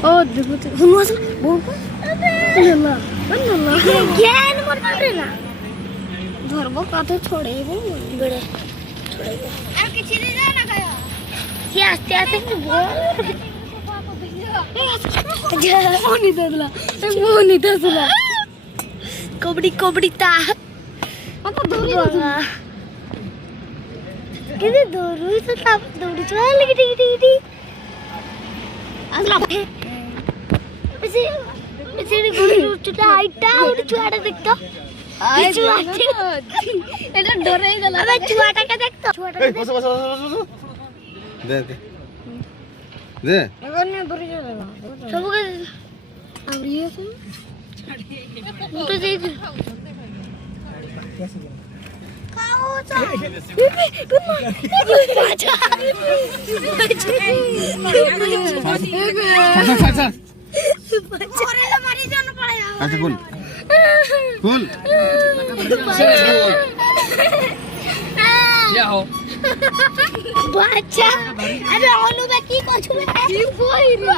ओ देखो तो हुआ सब बहुत अल्लाह अल्लाह ज्ञान मत करेला धरबो काथे छोड़ेबो बड़े छोड़ेबो आ किछि नहीं जाना गया ये आस्ते आस्ते मोनी दसला कबड्डी कबड्डी ता आता दौड़ी किती दौड़ू तो ताप दौड़ी चला टिक टिक टिक असला ऐसे ऐसे गोली उठता हाइटा उठ छुआटा देखतो এটা ডরে গেল আরে ছুয়াটাকে দেখতো ছুয়াটাকে এই বস বস বস বস দে দে দে এখন না ধরে গেল সবকে আবরিয়ে আছে তো দেই খাও যা বাচ্চা আচ্ছা ওরেলা মারি জান পড়ে আচ্ছা বল বল क्या हो বাচ্চা আরে অনুবা কি করছ কি কই রে